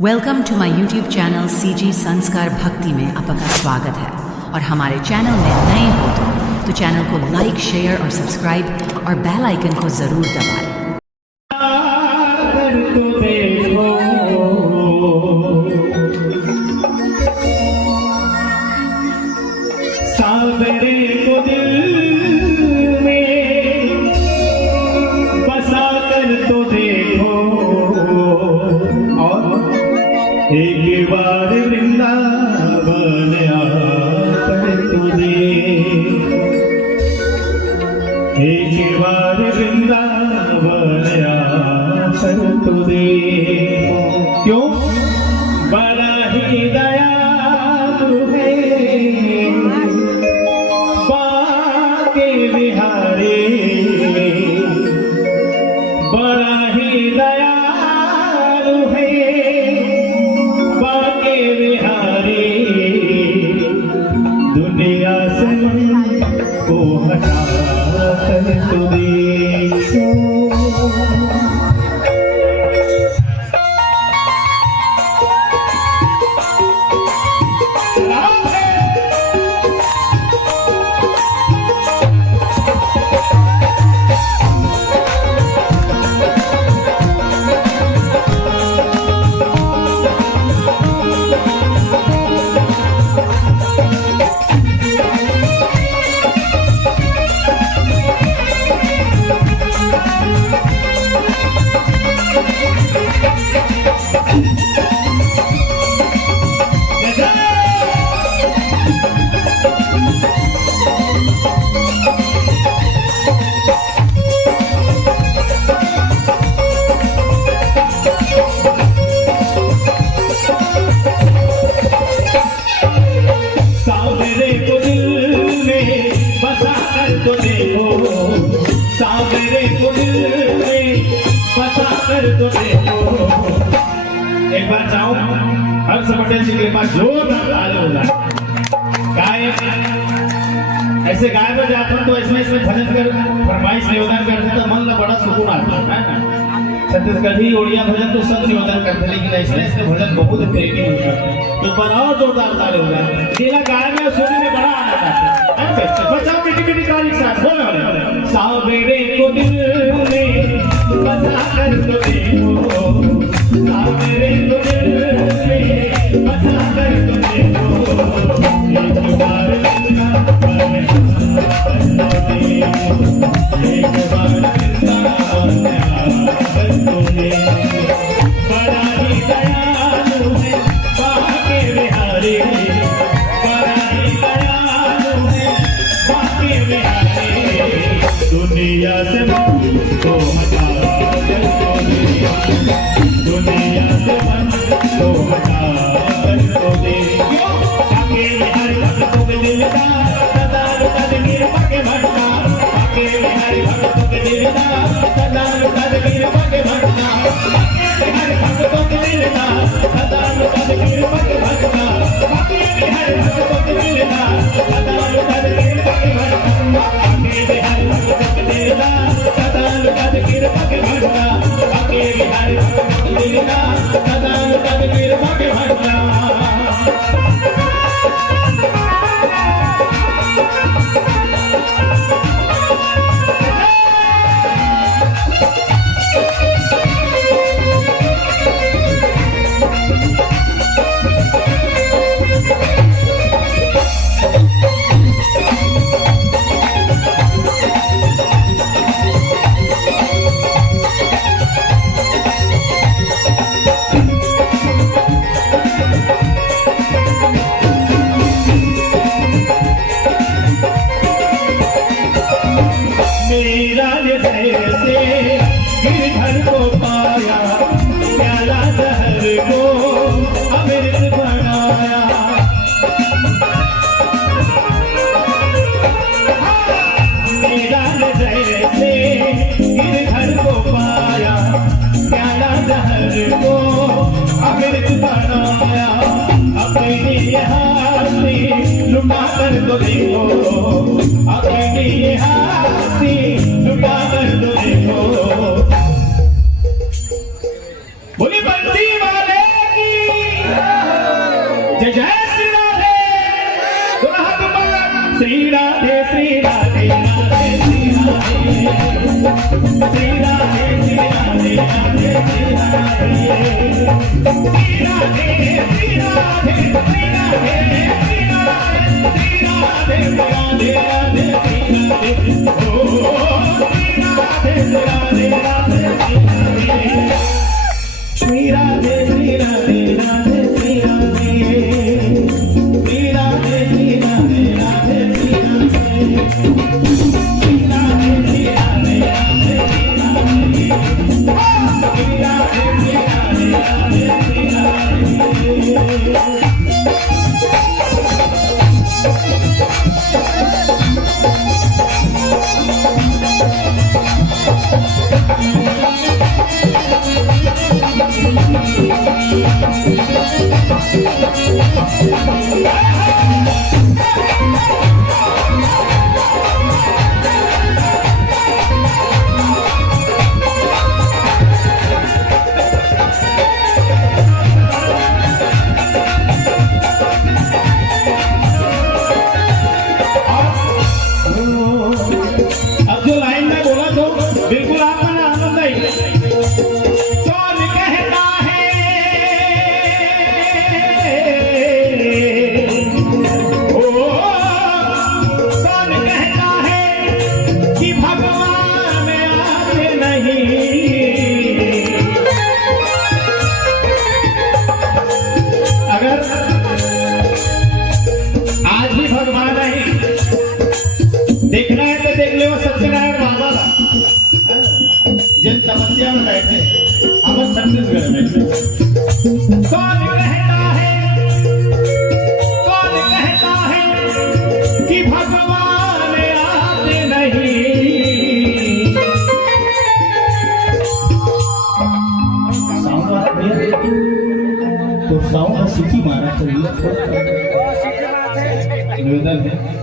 Welcome to my YouTube channel CG Sanskar Bhakti में आपका स्वागत है। और हमारे चैनल में नए हो तो चैनल को लाइक, शेयर और सब्सक्राइब और बेल आइकन को जरूर दबाएं। एक बार वृंदावन आकर तो दे, एक बार वृंदावन आकर तो दे। क्यों? बड़ा ही दयालु है बाके बिहारी, बड़ा ही दयालु है दुनिया से को हटा कर तो देखो। सावरे को दिल में बसा कर तो देखो, सावरे को दिल में बसा कर तो देखो। एक बार जाओ हर पटेल जी के पास जोरदार ताली होगा। गाय ऐसे गाय में जाता हूँ तो इसमें भजन कर फरमाइश निवेदन करते तो मन में बड़ा सुकून आता है ना। छत्तीसगढ़ी उड़िया भजन तो सब निवेदन करते, लेकिन ऐसे भजन बहुत प्रेमी होता है तो बनाओ जोरदार ताली होगा। केला गाय में सुनने में बड़ा आनंद आता है। बचाओ मीठी मीठी ताली के साथ बोलो। सावरे को दिल में बसा कर तो देखो, सावरे को दिल में बसा कर तो देखो। एक बार वृंदावन आकर तो देखो, एक बार वृंदावन आकर तो देखो। बड़ा ही दयालु है बाके बिहारी, बड़ा ही दयालु है बाके बिहारी। दुनिया से मन को हटा कर तो दे, दुनिया से मन को हटा कर तो दे। बाके बिहारी भक्तों के दिलदार सदा लुटादगीर बाके भटका, बाके बिहारी भक्तों के दिलदार सदा लुटादगीर बाके भटका, बाके बिहारी भक्तों के दिलदार सदा लुटादगीर बाके भटका, बाके बिहारी भक्तों के दिलदार सदा लुटादगीर बाके भटका, बाके बिहारी भक्तों के दिलदार सदा लुटादगीर बाके भटका, बाके बिहारी भक्तों के दिलदार सदा लुटादगीर बाके भटका। मेरा जैसे गिरधर को पाया, प्याला जहर को अमृत बनाया। मेरा जैसे गिरधर को पाया, प्याला जहर को अमृत बनाया। अपनी हाथी लुटा कर तो देखो, अपनी हाथी लुटा कर तो देखो। बोली बंसी वाले की जय जय श्री राधे दोनों हाथ ऊपर श्री राधे श्री राधे राधे श्री राधे श्री राधे श्री राधे राधे श्री राधे श्री राधे श्री राधे श्री राधे श्री राधे श्री राधे राधे श्री राधे ओ श्री राधे राधे राधे श्री राधे श्री राधे राधे श्री राधे श्री राधे श्री राधे राधे श्री राधे श्री राधे श्री राधे राधे श्री राधे श्री राधे श्री राधे राधे श्री राधे अब जो लाइन में बोला तो बिल्कुल आप में आनंद आई। कौन कहता है ओ कौन कहता है कि भगवान आते नहीं। अगर आज भी भगवान नहीं देखना है तो देख ले वो सत्यनारायण बाबा का जिन तपस्या में बैठे अमर छत्तीसगढ़ में कौन कहता है कि भगवान आते नहीं। साउंड आ रहा है तो साउंड सीटी मारा चाहिए निवेदन है।